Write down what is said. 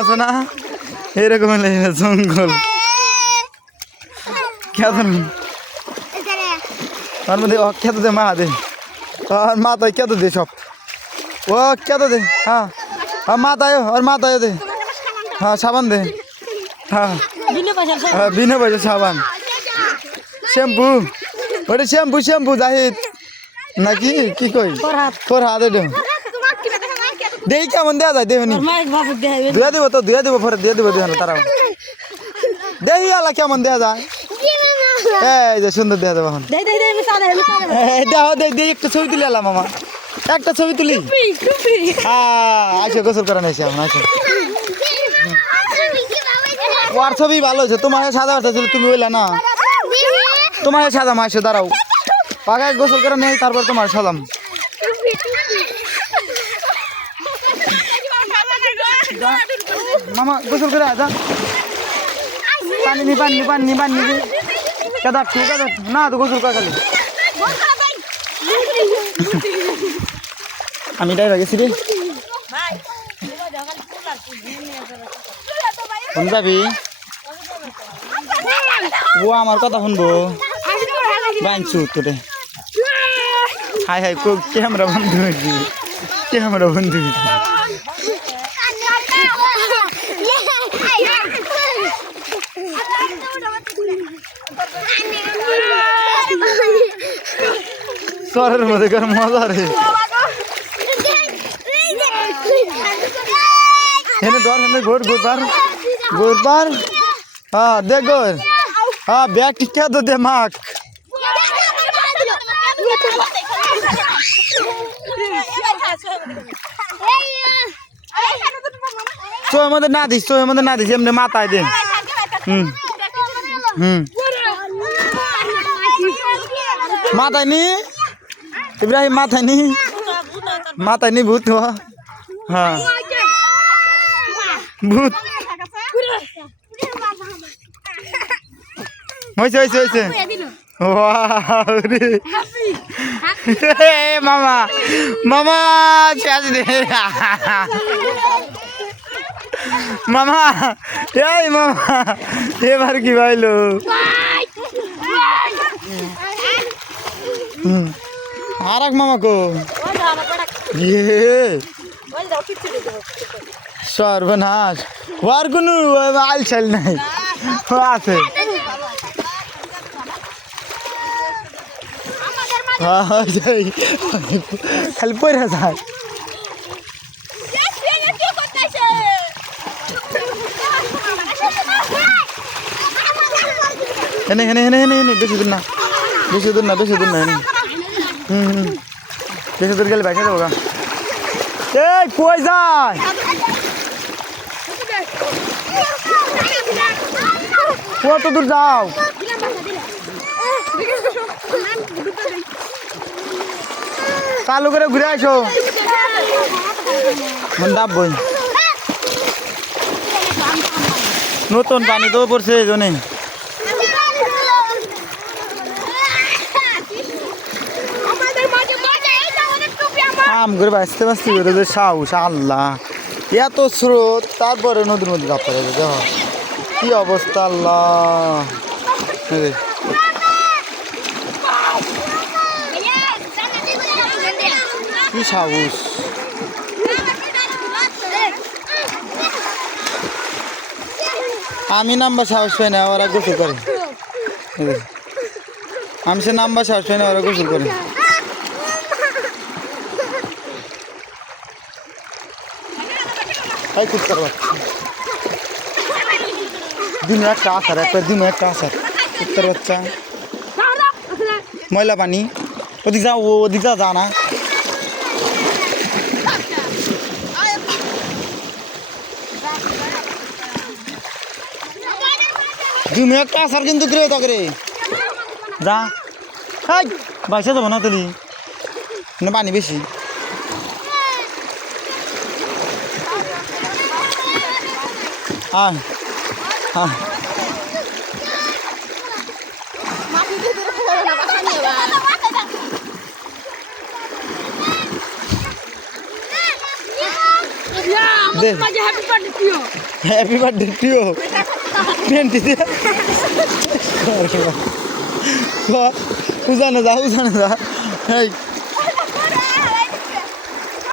আছে না এরকম জঙ্গল কেমন তার মধ্যে খেতে দে মা দে আর মাথায় কেতো দে সব ও কেতো দে হ্যাঁ হ্যাঁ মাথায় আর মাথায় দে হ্যাঁ সাবান দে হ্যাঁ বিনা পয়সা সাবান শ্যাম্পু ওটা শ্যাম্পু শ্যাম্পু জাহিদ নাকি কি কই তোর হাতে দে দেই কেমন দেয়া যায় দেহনি ধুয়া দিব তো ধুয়া দিব পরে দিয়ে দিব দেহন তারাও দেহি আলা কেমন দেয়া যায় এই যে সুন্দর দেয়া যাবে এখন দেখো দে একটা ছবি তুলে এলাম মামা একটা ছবি তুলি আসো গোসল করে নিয়েছি এখন আসো ওর ছবি ভালো হয়েছে তোমার সাদা বাচ্চা ছিল তুমি বললে না তোমার সাদা মাসো দাঁড়াও পাকায় গোসল করে নেই তারপর তোমার সাদাম মামা গোসল করে যা পানি নি পানি পানি পানি কেদা ঠিক আছে না তো গোসল করে খালি আমি এটাই গেছি রে কোন যাবি ও আমার কথা শুনবো বাঁচু তোরে হাই হাই ক্যামেরা বন্ধু হয়েছি ক্যামেরা বন্ধু হয়েছি শহরের মধ্যে কার মজা রে হেনে ধর হেনে ঘোর ঘোরবার হ্যাঁ দেখ গোর হ্যাঁ ব্যাগ টিকা তো দে মাক তোর মধ্যে না দিস এমনি মাথায় দে মাথায় নি ইব্রাহিম মাথায় নি ভূত হ্যাঁ ভূত হয়েছে মামা মামা শেষ দে মামা এই মামা এবার কি ভাইলো আর এক মামা কো সর্বনাশ আর কোনো আল ছাল নাই আছে খালি পরে যায় হেনে বেশি দূর না বেশি দূর না বেশি দূর গেলে বাইকে যাবো এই কই যায় কত দূর যাও চালু করে ঘুরে আসো ডাব বই নতুন পানি তো পড়ছে এই জন্যে আম করে বাঁচতে করে সাহস আল্লাহ এত স্রোত তারপরে নদীর মধ্যে ধাপ করে দেখো কি অবস্থা আল্লাহ কি সাহস আমি নাম্বার সাহস পাই না ওরা গোসল করে আমি সে নাম্বার সাহস পাই না ওরা গোসল করে কুত্তার বাচ্চা দিনে একটা আসার কুত্তার বাচ্চা ময়লা পানি ওদিক যা না দিনে একটা আসার কিন্তু গ্রে তাকে যা বাইসা যাবো না তুলি পানি বেশি দে হ্যাপি বার্থডে টিও পেন্টি দে উজানে যা এই